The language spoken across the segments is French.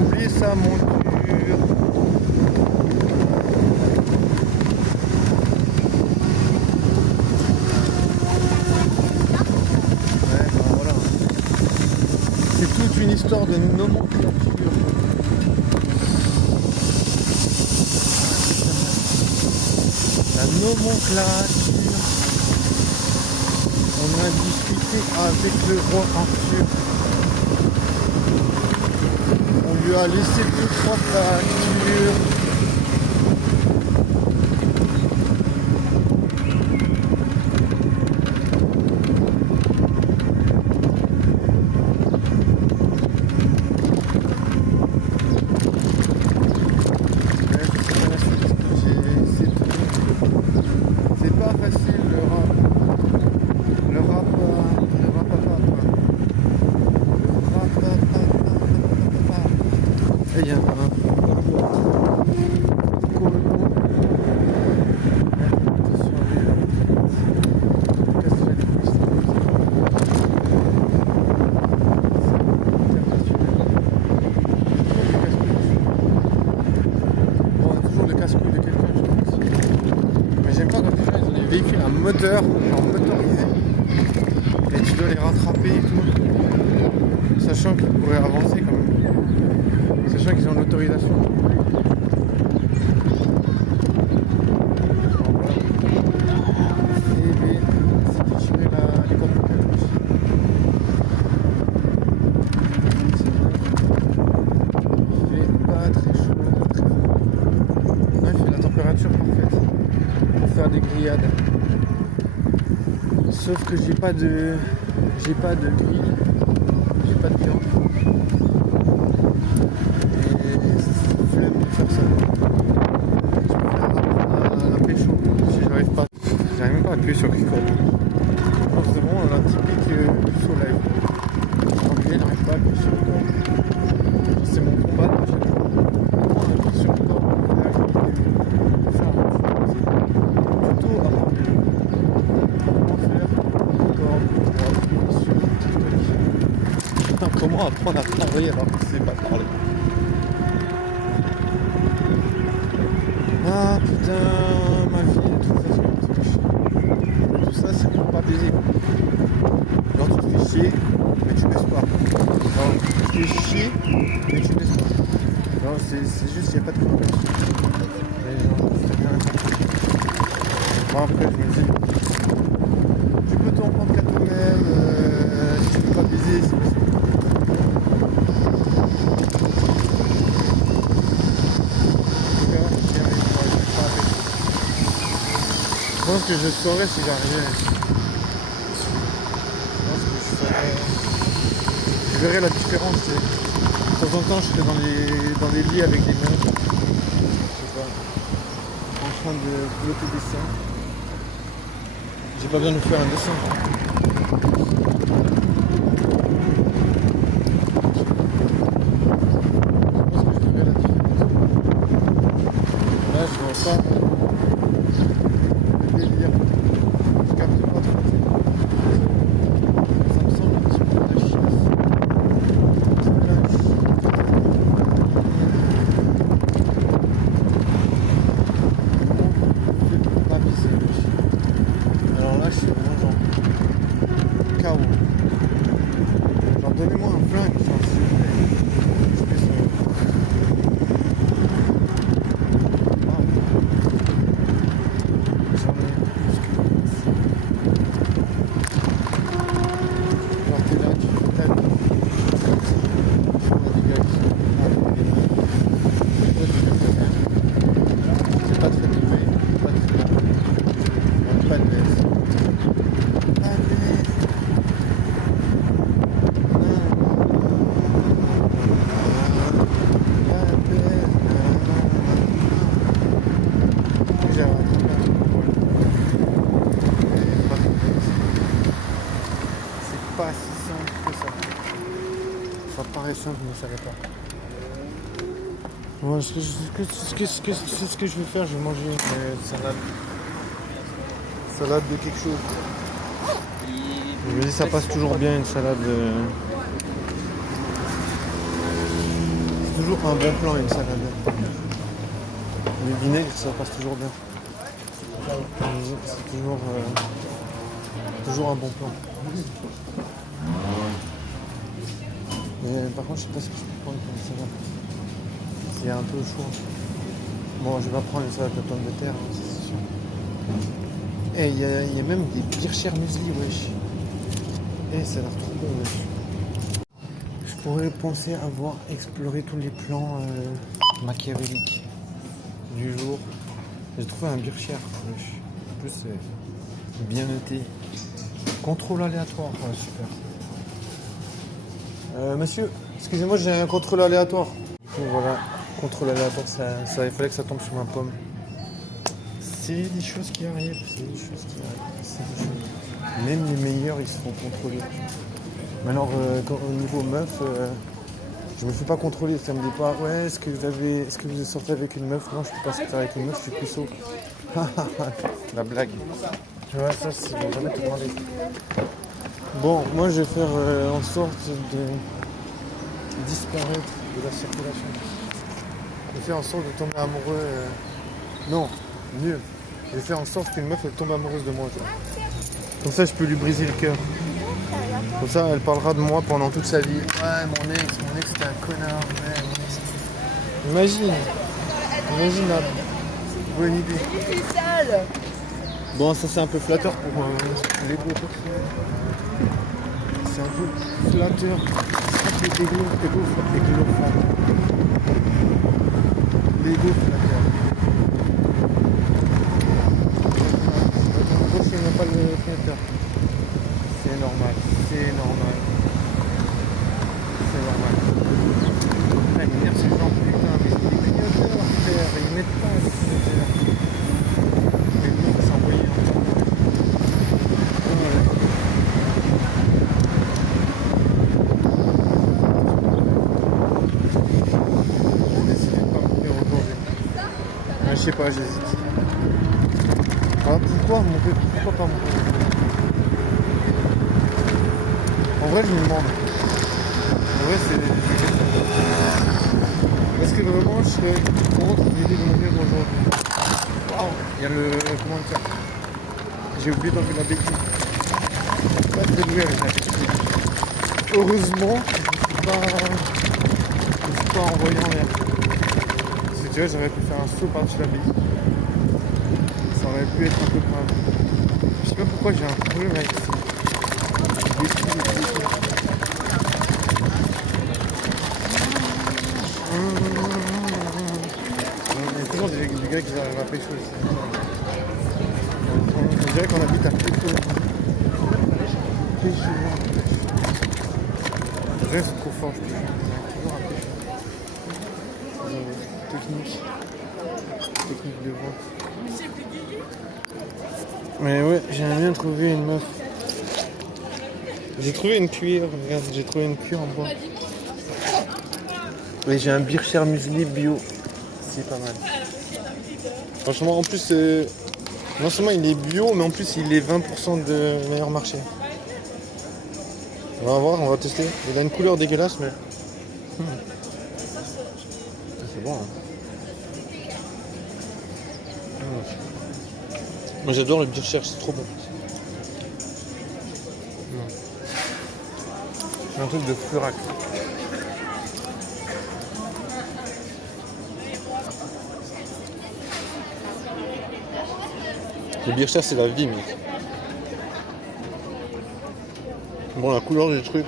oublié sa monture. Ouais, ben voilà. C'est toute une histoire de nomenclature. La nomenclature. On a discuté avec le roi Arthur. On lui a laissé 2-3 factures. C'est pas facile le rap. Le rap, il y a un toujours le casse-cou de quelqu'un, je pense. Mais j'aime pas quand les gens ils ont des véhicules à moteur, genre motorisé. Et tu dois les rattraper et tout. Sachant qu'ils pourraient avancer quand même. Sachant qu'ils ont l'autorisation. Et bien, c'est de tirer les codes de capuche. Il fait pas très chaud, pas très froid. Non, il fait la température parfaite pour faire des grillades. Sauf que j'ai pas de grille, j'ai pas de viande. Et flemme de faire ça. Je peux faire la pécho si j'arrive pas. J'arrive même pas à appuyer sur Record. Je pense que c'est vraiment la typique du soleil. L'anglais n'arrive pas à appuyer sur Record. C'est mon combat là, chaque jour. Comment on appuie sur Record? Faire un tuto à comment apprendre à travailler alors qu'on ne sait pas parler. Ah putain, ma vie est trop fatiguante. Tout ça c'est pour pas baiser. Genre tu te fais chier, mais tu baises pas. Genre tu te fais chier, mais tu baises pas. Genre c'est juste qu'il n'y a pas de communication. Et genre c'est rien. Bon après je me dis, tu peux t'en prendre qu'à toi-même, si tu peux pas baiser, c'est possible. Je pense que je saurais si j'arrivais. Je verrais la différence. De temps en temps, je serais dans les lits avec des montres. Je sais pas. En train de piloter des dessins. J'ai pas besoin de faire un dessin. Je pense que je verrais la différence. Là, je vois pas. Je capte pas trop. Ça me semble un petit peu de la chiasse. Alors là, je suis vraiment genre KO. Genre, donnez-moi un flingue, genre, s'il vous plaît. Je fais ça. Pas si simple que ça. Ça paraît simple, mais ça l'est pas. Bon, ce que je vais faire, je vais manger une salade de quelque chose. Je me dis, ça passe toujours bien une salade. C'est toujours un bon plan, une salade. Le vinaigre, ça passe toujours bien. C'est toujours un bon plan. Mais par contre, je sais pas ce que je peux prendre comme salade. C'est un peu chaud. Bon, je vais pas prendre une salade de pommes de terre, hein, c'est sûr. Et il y a même des Bircher muesli, wesh. Et ça a l'air trop bon, wesh. Je pourrais penser avoir exploré tous les plans machiavéliques du jour. J'ai trouvé un Bircher, wesh. En plus, c'est bien noté. Contrôle aléatoire, ouais, super. Monsieur, excusez-moi, j'ai un contrôle aléatoire. Du coup, voilà, contrôle aléatoire, il fallait que ça tombe sur ma pomme. C'est des choses qui arrivent, Même les meilleurs, ils se font contrôler. Mais alors, au niveau meuf, je me fais pas contrôler. Ça me dit pas, ouais, est-ce que vous sortez avec une meuf? Non, je peux pas sortir avec une meuf, je suis puceau. La blague. Tu vois, ça, c'est bon, jamais te demander. Bon, moi, je vais faire en sorte de disparaître de la circulation. Je vais faire en sorte de tomber amoureux. Non, mieux. Je vais faire en sorte qu'une meuf elle tombe amoureuse de moi. Tu vois. Comme ça, je peux lui briser le cœur. Comme ça, elle parlera de moi pendant toute sa vie. Ouais, mon ex c'était un connard. Ouais, mon ex. Imagine la bonne idée. Bon, ça c'est un peu flatteur pour l'ego. C'est un peu flatteur. C'est l'ego flatteur. Je n'ai pas le flatteur. C'est normal. Ah, il m'énerve ces gens, putain, mais c'est des clignoteurs, frère, ils mettent pas les clignoteurs. Et le mec s'est envoyé en temps. J'ai décidé de pas mourir aujourd'hui. Je sais pas, j'hésite. Ah, pourquoi pas mourir? En vrai, je me demande. En vrai, c'est... Est-ce que vraiment je serais contre l'idée de mourir aujourd'hui? Waouh, il y a le... Comment dire? J'ai oublié d'enlever la béquille. Pas très doué avec la béquille. Heureusement, je suis pas envoyé en l'air. Si tu vois, j'aurais pu faire un saut par-dessus la béquille. Ça aurait pu être un peu grave. Je sais pas pourquoi j'ai un problème avec ça. Il y a toujours des gars qui arrivent à pécho ici. On dirait qu'on habite à pécho. Pécho. C'est trop fort, je te jure. Toujours à pécho. Technique de vente. Mais ouais, j'aimerais bien trouver une meuf. J'ai trouvé une cuillère, regarde, j'ai trouvé une cuillère en bois. Oui, j'ai un Bircher muesli bio. C'est pas mal. Franchement, en plus, non seulement il est bio, mais en plus il est 20% de meilleur marché. On va voir, on va tester. Il a une couleur dégueulasse, mais... C'est bon, hein. Moi j'adore le Bircher, c'est trop bon. C'est un truc de Furac. Le Bircher, c'est la vie, mec. Bon, la couleur du truc.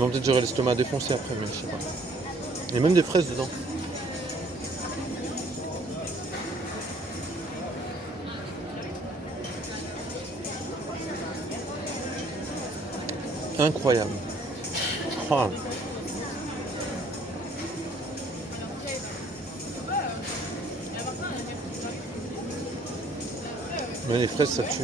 Non, peut-être j'aurai l'estomac défoncé après, mais je sais pas. Il y a même des fraises dedans. Incroyable. Oh. Mais les fraises, ça tue.